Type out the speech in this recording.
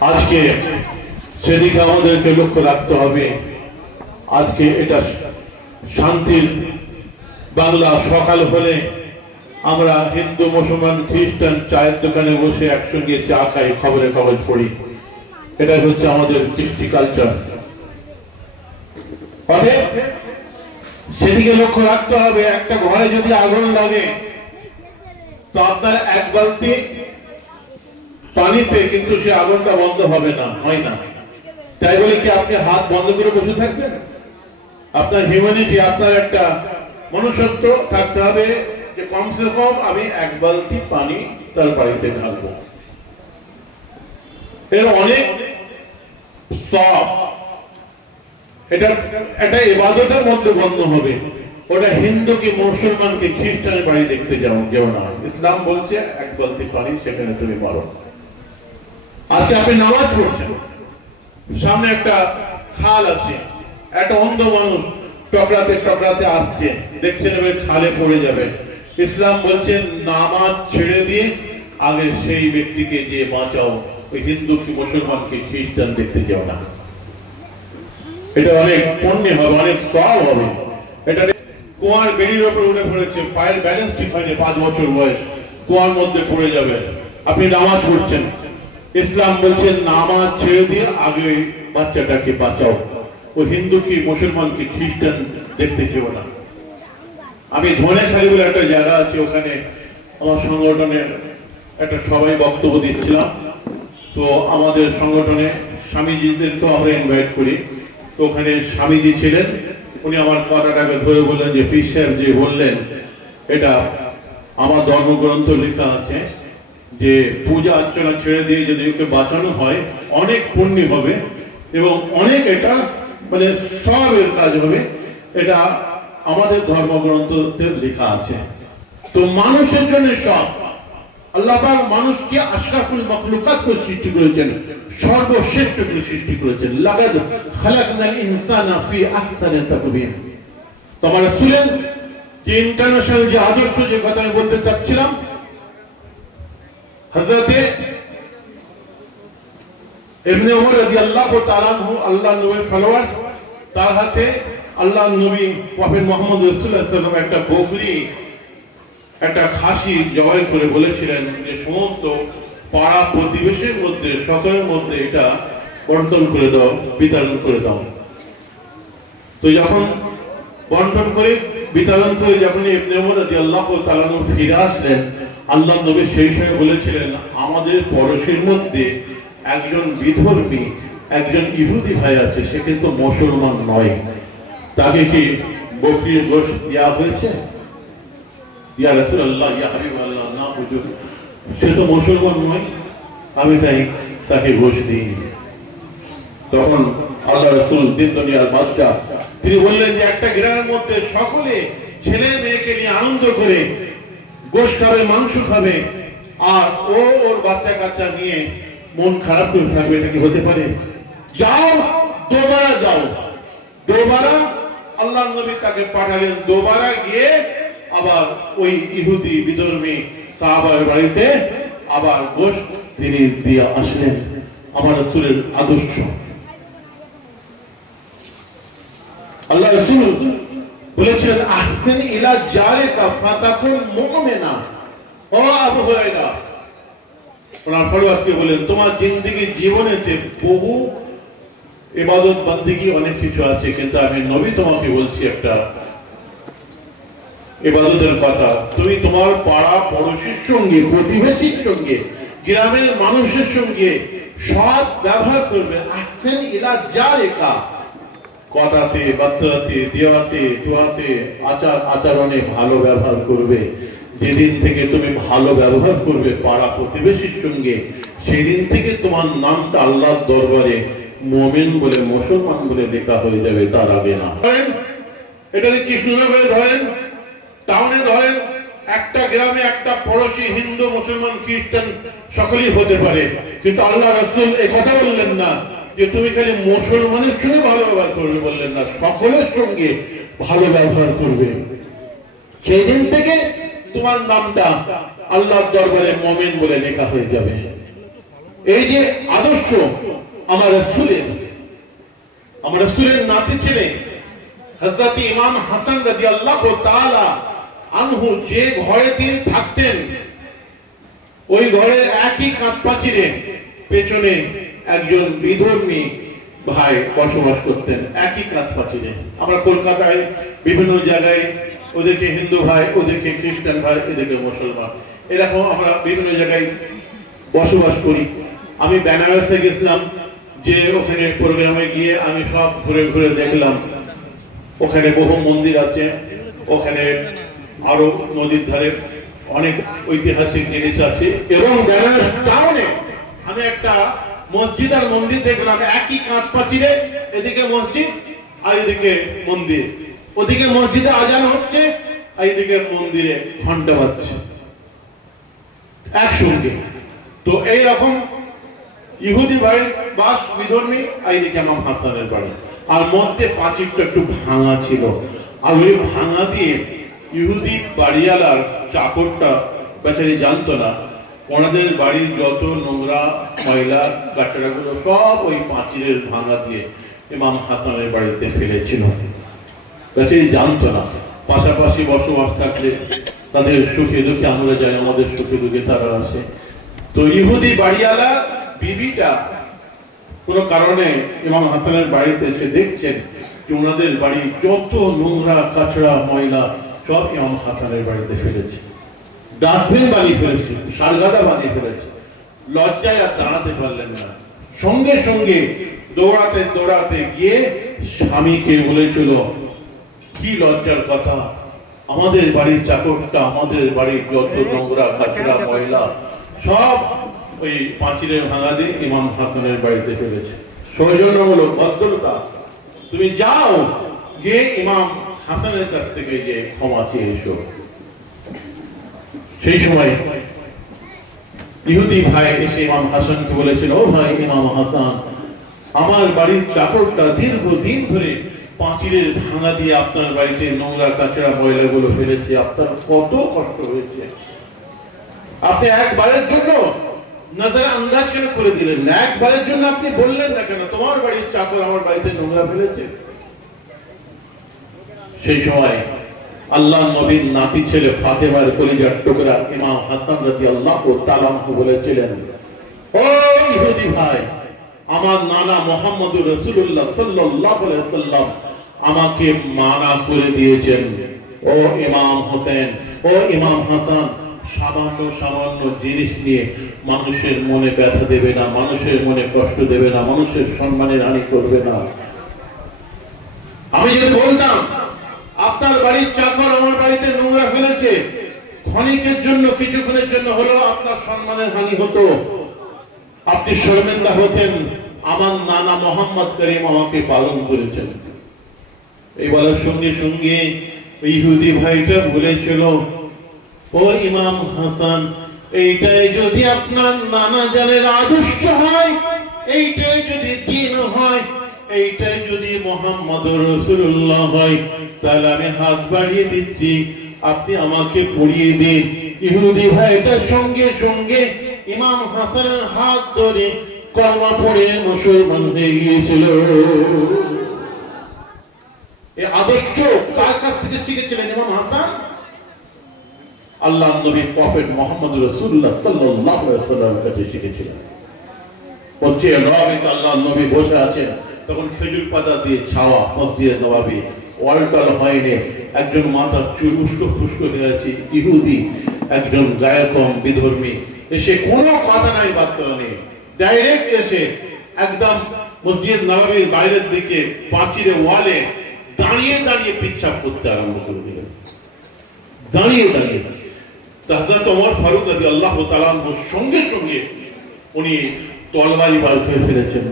আজকে সেদিকে আমাদেরকে লক্ষ্য রাখতে হবে। আজকে এটা শান্তির বাংলা সকাল হলে আমরা হিন্দু, মুসলমান, খ্রিস্টান চায়ের দোকানে বসে একসঙ্গে চা খাই, খবরে খবর পড়ি। এটাই হচ্ছে আমাদের কৃষ্টি কালচার সেদিকে লক্ষ্য রাখতে হবে। একটা ঘরে যদি আগুন লাগে, তো আপনার এক বালতি পানিতে কিন্তু সে আগুনটা বন্ধ হবে না, হয় না। তাই বলে কি আপনি হাত বন্ধ করে বসে থাকবেন? আপনার হিউম্যানিটি আপনার একটা মনুষ্যত্ব থাকতে হবে যে কমসে কম আমি এক বালতি পানি তার বাড়িতে ঢালবো। এর অনেক স্তব, এটা এটা ইবাদতের মধ্যে গণ্য হবে। ওটা হিন্দু কি মুসলমান কি খ্রিস্টানের বাড়ি দেখতে যাও, যেও না। ইসলাম বলছে, এক বালতি পানি সেখানে তুমি মারো। আজকে আপনি নামাজ পড়ছেন। সামনে একটা খাল আছে। একটা অন্ধ মানুষ টকরাতে টকরাতে আসছে। দেখছেন এবার খালে পড়ে যাবে। ইসলাম বলছে, নামাজ ছেড়ে দিয়ে আগে সেই ব্যক্তিকে যে বাঁচাও। ওই হিন্দু কি মুসলমান কি খ্রিস্টান দেখতে যাও না। এটা অনেক পুণ্য হবে, অনেক সব হবে। এটা কুয়ার বেরির ওপর উঠে পড়েছে। পায়ের ব্যালেন্স ঠিক হয়নি, পাঁচ বছর বয়স। কুয়ার মধ্যে পড়ে যাবে। আপনি নামাজ পড়ছেন। ইসলাম বলছেন, নামাজ ছেড়ে দিয়ে আগে বাচ্চাটাকে বাঁচাও। ও হিন্দু কি মুসলমান কি খ্রিস্টান দেখতে যেও না। আমি ধনেশালী বলে একটা জায়গা আছে, ওখানে আমার সংগঠনের একটা সবাই বক্তব্য দিচ্ছিলাম। তো আমাদের সংগঠনে স্বামীজিদেরকেও আমরা ইনভাইট করি। তো ওখানে স্বামীজি ছিলেন, উনি আমার কথাটাকে ধরে বললেন যে, পীর সাহেব যে বললেন, এটা আমার ধর্মগ্রন্থ লেখা আছে। যে পূজা অর্চনা ছেড়ে দিয়ে যদি ওকে বাঁচানো হয়, অনেক পুণ্য হবে এবং অনেক এটা মানে সবের কাজ হবে। এটা আমাদের ধর্মগ্রন্থতে লেখা আছে। তো মানুষের জন্য সব। আল্লাহ মানুষকে আশরাফুল মখলুকাত করে সৃষ্টি করেছেন, সর্বশ্রেষ্ঠ করে সৃষ্টি করেছেন। লাগাদ খালাকনাল ইনসানা ফি আহসানি তাকবীর। তোমার রাসূলের যে ইন্টারন্যাশনাল যে আদর্শ যে কথা আমি বলতে চাচ্ছিলাম রাদিয়াল্লাহু তাআলা আনহু, আল্লাহ নবীর তার হাতে আল্লাহ নবী মুহাম্মদ সাল্লাল্লাহু একটা বকরি, একটা খাসি জবাই করে বলেছিলেন যে, সমস্ত পাড়া প্রতিবেশীর মধ্যে, সকলের মধ্যে এটা বন্টন করে দাও, বিতরণ করে দাও। তো যখন বন্টন করে, বিতরণ করে যখন ইবনে ওমর রাদিয়াল্লাহু ফিরে আসলেন আল্লাহ নবী সেই সময় বলেছিলেন, আমাদের পড়োশীর মধ্যে একজন বিধর্মী, একজন ইহুদি ভাই আছে, সে কিন্তু মুসলমান নয়। তাকে কি বকরির গোশ দেওয়া হয়েছে? ইয়া ইয়া হাবিবাল্লাহ, না হুজুর, সে তো মুসলমান নয়, আমি তাই তাকে ঘোষ দিইনি। তখন আল্লাহ রসুল দিন বাদশাহ, তিনি বললেন যে, একটা গ্রামের মধ্যে সকলে ছেলে মেয়েকে নিয়ে আনন্দ করে গোশ খাবে মাংস খাবে, আর ও ওর বাচ্চা কাচ্চা নিয়ে মন খারাপ করে থাকবে, এটা কি হতে পারে? যাও, দোবারা যাও। দোবারা, আল্লাহ নবী তাকে পাঠালেন দোবারা গিয়ে আবার ওই ইহুদি বিধর্মী সাহাবার বাড়িতে আবার গোশ তিনি দিয়ে আসলেন, আমার রসুলের আদর্শ। আল্লাহ রসুল বলেছিলেন আহসেন ইলা জারিকা ফাতাকুন মুমিনা। ও আবু হুরায়রা, ওনার ফরওয়াজকে বলেন, তোমার জিন্দেগি জীবনেতে বহু ইবাদত বান্দিগি অনেক কিছু আছে, কিন্তু আমি নবী তোমাকে বলছি একটা ইবাদতের কথা তুমি তোমার পাড়া পড়োশীর সঙ্গে, প্রতিবেশীর সঙ্গে, গ্রামের মানুষের সঙ্গে সৎ ব্যবহার করবে। আহসেন ইলা জারিকা কথাতে বার্তাতে দেওয়াতে, দোয়াতে আচার আচরণে ভালো ব্যবহার করবে। যেদিন থেকে তুমি ভালো ব্যবহার করবে পাড়া প্রতিবেশীর সঙ্গে, সেদিন থেকে তোমার নামটা আল্লাহর দরবারে মোমেন বলে, মুসলমান বলে লেখা হয়ে যাবে তার আগে না। ধরেন, এটা যদি কৃষ্ণনগরে ধরেন, টাউনে ধরেন, একটা গ্রামে একটা পড়োশি হিন্দু, মুসলমান, খ্রিস্টান সকলেই হতে পারে, কিন্তু আল্লাহ রসুল এ কথা বললেন না। যে তুমি খালি মুসলমানের সঙ্গে ভালো ব্যবহার করবে বললেন না, সকলের সঙ্গে ভালো ব্যবহার করবে। সেই দিন থেকে তোমার নামটা আল্লাহর দরবারে মমিন বলে লেখা হয়ে যাবে। এই যে আদর্শ আমার রসুলের আমার রসুলের নাতি ছিলেন হজরত ইমাম হাসান রাজি আল্লাহ তাআলা আনহু যে ঘরে তিনি থাকতেন, ওই ঘরের একই কাঁধ পাচিরে পেছনে একজন বিধর্মী ভাই বসবাস করতেন, একই কাঁধ পাঁচিরে আমরা কলকাতায় বিভিন্ন জায়গায় ওদেরকে হিন্দু ভাই, ওদেরকে খ্রিস্টান ভাই, এদেরকে মুসলমান। এরকম আমরা বিভিন্ন জায়গায় বসবাস করি। আমি বেনারসে গেছিলাম, যে ওখানে প্রোগ্রামে গিয়ে আমি সব ঘুরে ঘুরে দেখলাম। ওখানে বহু মন্দির আছে, ওখানে আরও নদীর ধারে অনেক ঐতিহাসিক জিনিস আছে। এবং বেনারস টাউনে আমি একটা মসজিদ আর মন্দির দেখলাম, একই কাঁচ পাচিরে, এদিকে মসজিদ আর এদিকে মন্দির। ওদিকে মসজিদে আজান হচ্ছে, আর এদিকে মন্দিরে ঘণ্টা বাজছে। একসঙ্গে। তো এই রকম ইহুদি বাড়ি বাস, বিধর্মী, আর এদিকে আমার হাসানের বাড়ি। আর মধ্যে পাঁচিরটা একটু ভাঙা ছিল। আর ওই ভাঙা দিয়ে ইহুদি বাড়িওয়ালার চাকরটা বেচারি জানতো না ওনাদের বাড়ির যত নোংরা, ময়লা, কাচড়াগুলো সব ওই পাঁচিলের ভাঙা দিয়ে ইমাম হাসানের বাড়িতে ফেলেছিল। বেচারি জানতো না। পাশাপাশি বসবাস থাকলে তাদের সুখে দুঃখে আমরা যাই, আমাদের সুখে দুঃখে তারা আসে। তো ইহুদি বাড়িওয়ালা, বিবিটা কোনো কারণে ইমাম হাসানের বাড়িতে এসে দেখছেন যে ওনাদের বাড়ি যত নোংরা কাছড়া ময়লা সব ইমাম হাসানের বাড়িতে ফেলেছে। ডাস্টবিন বানিয়ে ফেলেছে, সারগাদা বানিয়ে ফেলেছে। লজ্জায় আর দাঁড়াতে পারলেন না। সঙ্গে সঙ্গে দৌড়াতে দৌড়াতে গিয়ে স্বামীকে বলেছিল কি লজ্জার কথা। আমাদের বাড়ির চাকরটা, আমাদের বাড়ির যত নোংরা, কাচরা, ময়লা, সব ওই পাঁচিলের ভাঙা দিয়ে ইমাম হাসানের বাড়িতে ফেলেছে। সৌজন্য সৌজন্যমূলক ভদ্রতা। তুমি যাও যে ইমাম হাসানের কাছ থেকে যে ক্ষমা চেয়ে এসো। সেই সময় ইহুদি ভাই এসে ইমাম হাসানকে বলেছিল, ও ভাই ইমাম হাসান, আমার বাড়ির চাকরটা দীর্ঘদিন ধরে পাঁচিলের ভাঙা দিয়ে আপনার বাড়িতে নোংরা কাঁচড়া ময়লাগুলো ফেলেছে, আপনার কত কষ্ট হয়েছে। আপনি একবারের জন্য নজর আন্দাজ কেন করে দিলেন? একবারের জন্য আপনি বললেন না কেন, তোমার বাড়ির চাকর আমার বাড়িতে নোংরা ফেলেছে? সেই সময় আল্লাহ নবীর নাতি ছেলে ফাতেমার কলিজার টুকরা ইমাম হাসান রাজি আল্লাহ তালামহু বলেছিলেন, ও ইহুদি ভাই, আমার নানা মোহাম্মদুর রসুল্লাহ আলাইহি সাল্লাম আমাকে মানা করে দিয়েছেন। ও ইমাম হোসেন, ও ইমাম হাসান, সামান্য সামান্য জিনিস নিয়ে মানুষের মনে ব্যথা দেবে না, মানুষের মনে কষ্ট দেবে না, মানুষের সম্মানের হানি করবে না। আমি যদি বাড়ির চাকর আমার বাড়িতে নোংরা ফেলেছে। ক্ষণিকের জন্য, কিছুক্ষণের জন্য হলো আপনার সম্মানের হানি হতো। আপনি শর্মেন্দা হতেন, আমার নানা মোহাম্মদ করিম আমাকে পালন করেছেন। এই বলার সঙ্গে সঙ্গে ইহুদি ভাইটা বলেছিল, ও ইমাম হাসান, এইটাই যদি আপনার নানা জানের আদর্শ হয়, এইটাই যদি দিন হয় এইটাই যদি মোহাম্মদ রসুল্লাহ হয়, তাহলে আমি হাত বাড়িয়ে দিচ্ছি। আপনি আমাকে পড়িয়ে দিন। ইহুদি ভাইটার সঙ্গে সঙ্গে ইমাম হাসানের হাত ধরে কলমা পড়ে মুসলমান হয়ে গিয়েছিল। আদর্শ কার কাছ থেকে শিখেছিলেন ইমাম হাসান? আল্লাহ নবী প্রফেট মোহাম্মদ রসুল্লাহ সাল্লাল্লাহু আলাইহি ওয়াসাল্লামের কাছে শিখেছিলেন। নবাবিতে আল্লাহ নবী বসে আছেন। তখন খেজুর পাতা দিয়ে ছাওয়া মসজিদে নবাবি ওয়ালটল হয়নি। একজন মাথার চুল উস্কো ফুস্কো হয়ে আছে, ইহুদি, একজন গায়ের কম বিধর্মী। এসে কোনো কথা নাই বার্তা নেই ডাইরেক্ট এসে একদম মসজিদ নবাবির বাইরের দিকে পাঁচিরে ওয়ালে দাঁড়িয়ে দাঁড়িয়ে পিচ্ছাপ করতে আরম্ভ করে দিলেন। দাঁড়িয়ে দাঁড়িয়ে। তো হযরত ওমর ফারুক রাদিয়াল্লাহু তাআলা সঙ্গে সঙ্গে উনি তলবারি বার করে ফেলেছেন।